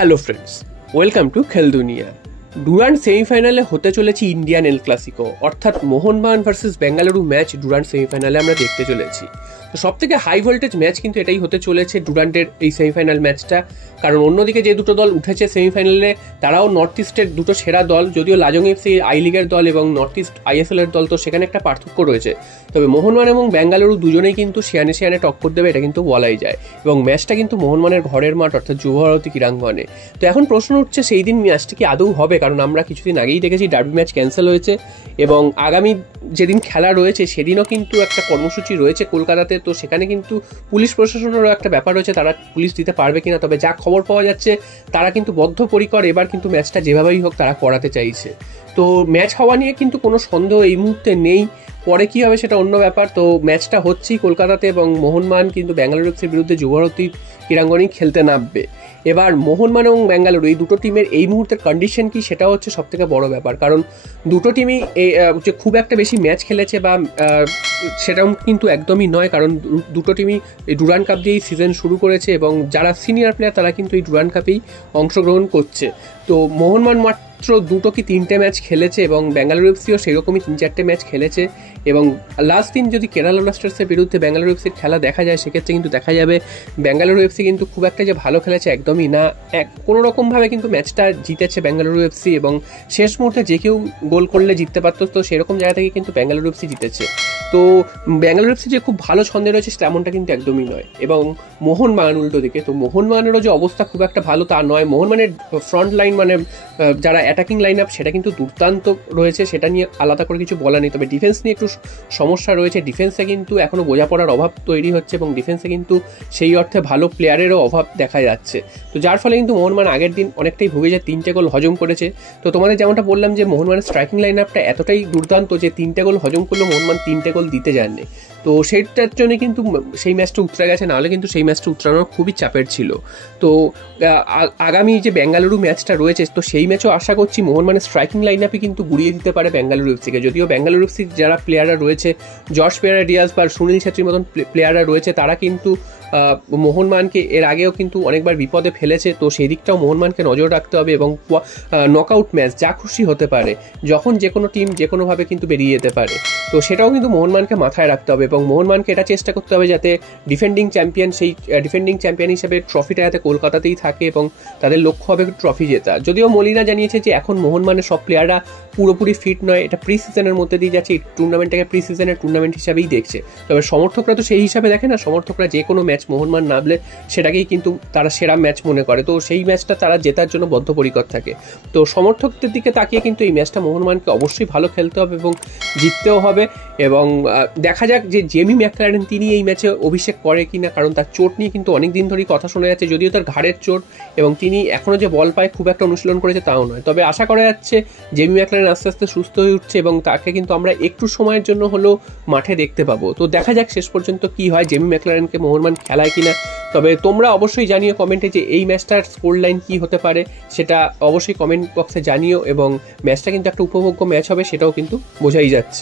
Hello friends, welcome to খেল দুনিয়া। Durand সেমিফাইনালে হতে চলেছে ইন্ডিয়ান এল ক্লাসিকো, অর্থাৎ Mohun Bagan versus Bengaluru match Durand সেমিফাইনালে আমরা দেখতে চলেছি। তো সব থেকে হাই ভোল্টেজ ম্যাচ কিন্তু এটাই হতে চলেছে ডুরান্ডের এই সেমিফাইনাল ম্যাচটা, কারণ অন্যদিকে যে দুটো দল উঠেছে সেমিফাইনালে তারাও নর্থ ইস্টের দুটো সেরা দল, যদিও লাজং এফসি আই লিগের দল এবং নর্থ ইস্ট আইএসএল এর দল, তো সেখানে একটা পার্থক্য রয়েছে। তবে মোহনবাগান এবং বেঙ্গালুরু দুজনেই কিন্তু শিয়ানে শিয়ানে টক্কর দেবে, এটা কিন্তু বলাই যায়। এবং ম্যাচটা কিন্তু মোহনবাগানের ঘরের মাঠ অর্থাৎ যুবভারতী ক্রীড়াঙ্গনে। তো এখন প্রশ্ন উঠছে সেই দিন ম্যাচটা কি আদৌ হবে, কারণ আমরা কিছুদিন আগেই দেখেছি ডার্বি ম্যাচ ক্যান্সেল হয়েছে এবং আগামী যেদিন খেলা রয়েছে সেদিনও কিন্তু একটা কর্মসূচি রয়েছে কলকাতাতে। তো সেখানে কিন্তু পুলিশ প্রশাসনেরও একটা ব্যাপার রয়েছে, তারা পুলিশ দিতে পারবে কিনা। তবে যা খবর পাওয়া যাচ্ছে তারা কিন্তু বদ্ধপরিকর, এবার কিন্তু ম্যাচটা যেভাবেই হোক তারা করাতে চাইছে। তো ম্যাচ হওয়া নিয়ে কিন্তু কোনো সন্দেহ এই মুহূর্তে নেই, পরে কী হবে সেটা অন্য ব্যাপার। তো ম্যাচটা হচ্ছেই কলকাতাতে এবং মোহনবাগান কিন্তু বেঙ্গালুরু এফসির বিরুদ্ধে যুবভারতী ক্রীড়াঙ্গনেই খেলতে নামবে। এবার মোহনবাগান এবং বেঙ্গালুরু এই দুটো টিমের এই মুহূর্তের কন্ডিশন কি সেটা হচ্ছে সবথেকে বড় ব্যাপার, কারণ দুটো টিমই যে খুব একটা বেশি ম্যাচ খেলেছে বা সেটাও কিন্তু একদমই নয়, কারণ দুটো টিমই এই ডুরান্ড কাপ দিয়েই সিজন শুরু করেছে এবং যারা সিনিয়র প্লেয়ার তারা কিন্তু এই ডুরান্ড কাপেই অংশগ্রহণ করছে। তো মোহনবাগান মাত্র দুটো কি তিনটে ম্যাচ খেলেছে এবং বেঙ্গালুরু এফসিও সেরকমই 3-4টে ম্যাচ খেলেছে। এবং লাস্ট দিন যদি কেরালা ব্লাস্টার্সের বিরুদ্ধে বেঙ্গালুরু এফসির খেলা দেখা যায় সেক্ষেত্রে কিন্তু দেখা যাবে বেঙ্গালুরু এফসি কিন্তু খুব একটা যে ভালো খেলেছে একদমই না। কোনো রকমভাবে কিন্তু ম্যাচটা জিতেছে বেঙ্গালুরু এফসি এবং শেষ মুহূর্তে যে কেউ গোল করলে জিততে পারতো, তো সেরকম জায়গা থেকে কিন্তু বেঙ্গালুরু এফসি জিতেছে। তো বেঙ্গালুরু এফসি যে খুব ভালো ছন্দে রয়েছে তেমনটা কিন্তু একদমই নয়। এবং মোহনবাগান উল্টো দিকে, তো মোহনবাগানেরও যে অবস্থা খুব একটা ভালো তা নয়। মোহনবাগানের ফ্রন্ট লাইন মানে যারা অ্যাটাকিং লাইন আপ সেটা কিন্তু দুর্দান্ত রয়েছে, সেটা নিয়ে আলাদা করে কিছু বলা নেই। তবে ডিফেন্স নিয়ে একটু সমস্যা রয়েছে, ডিফেন্সে কিন্তু এখনও বোঝাপড়ার অভাব তৈরি হচ্ছে এবং ডিফেন্সে কিন্তু সেই অর্থে ভালো প্লেয়ারেরও অভাব দেখা যাচ্ছে। তো যার ফলে কিন্তু মোহনবাগান আগের দিন অনেকটাই ভুগেছে, 3টে গোল হজম করেছে। তো তোমাদের যেমনটা বললাম যে মোহনবাগানের স্ট্রাইকিং লাইন আপটা এতটাই দুর্দান্ত যে 3টে গোল হজম করলেও মোহনবাগান 3টে গোল দিতে যাননি। তো সেইটার জন্য কিন্তু সেই ম্যাচটা উতরে গেছে, নাহলে কিন্তু সেই ম্যাচটা উতরানো খুবই চাপের ছিল। তো আগামী যে বেঙ্গালুরু ম্যাচটা রয়েছে তো সেই ম্যাচও আশা করছি মোহনবাগানের স্ট্রাইকিং লাইন আপে কিন্তু গুড়িয়ে দিতে পারে বেঙ্গালুরু এফসিকে। যদিও বেঙ্গালুরু এফসির যারা প্লেয়াররা রয়েছে, জশ পেরেরা-ডিয়াজ বা সুনীল ছেত্রীর মতন প্লেয়াররা রয়েছে, তারা কিন্তু মোহনবাগানকে এর আগেও কিন্তু অনেকবার বিপদে ফেলেছে। তো সেই দিকটাও মোহনবাগানকে নজর রাখতে হবে এবং নকআউট ম্যাচ যা খুশি হতে পারে, যখন যে কোনো টিম যে কোনোভাবে কিন্তু বেরিয়ে যেতে পারে। তো সেটাও কিন্তু মোহনবাগানকে মাথায় রাখতে হবে এবং মোহনবাগানকে এটা চেষ্টা করতে হবে যাতে ডিফেন্ডিং চ্যাম্পিয়ন হিসেবে ট্রফিটা যাতে কলকাতাতেই থাকে এবং তাদের লক্ষ্য হবে ট্রফি জেতা। যদিও মলিনা জানিয়েছে যে এখন মোহনবাগানের সব প্লেয়াররা পুরোপুরি ফিট নয়, এটা প্রি সিজনের মধ্যে দিয়ে যাচ্ছে, এই টুর্নামেন্টটাকে প্রি সিজনের টুর্নামেন্ট হিসাবেই দেখছে। তবে সমর্থকরা তো সেই হিসাবে দেখে না, সমর্থকরা যে কোনো ম্যাচ মোহনবাগান নামলে সেটাকেই কিন্তু তারা সেরা ম্যাচ মনে করে, তো সেই ম্যাচটা তারা জেতার জন্য বদ্ধপরিকর থাকে। তো সমর্থকদের দিকে তাকিয়ে কিন্তু এই ম্যাচটা মোহনবাগানকে অবশ্যই ভালো খেলতে হবে এবং জিততেও হবে। এবং দেখা যাক যে জেমি ম্যাকলারেন তিনি এই ম্যাচে অভিষেক করে কিনা, কারণ তার চোট নিয়ে কিন্তু অনেক দিন ধরেই কথা শোনা যাচ্ছে, যদিও তার ঘাড়ের চোট এবং তিনি এখনও যে বল পায় খুব একটা অনুশীলন করেছে তাও নয়। তবে আশা করা যাচ্ছে জেমি ম্যাকলারেন আস্তে আস্তে সুস্থ হয়ে উঠছে এবং তাকে কিন্তু আমরা একটু সময়ের জন্য হলেও মাঠে দেখতে পাবো। তো দেখা যাক শেষ পর্যন্ত কি হয়, জেমি ম্যাকলারেনকে মোহনবাগান খেলায় কিনা। তবে তোমরা অবশ্যই জানিও কমেন্টে যে এই ম্যাচটার স্কোর লাইন কী হতে পারে, সেটা অবশ্যই কমেন্ট বক্সে জানিও। এবং ম্যাচটা কিন্তু একটা উপভোগ্য ম্যাচ হবে সেটাও কিন্তু বোঝাই যাচ্ছে।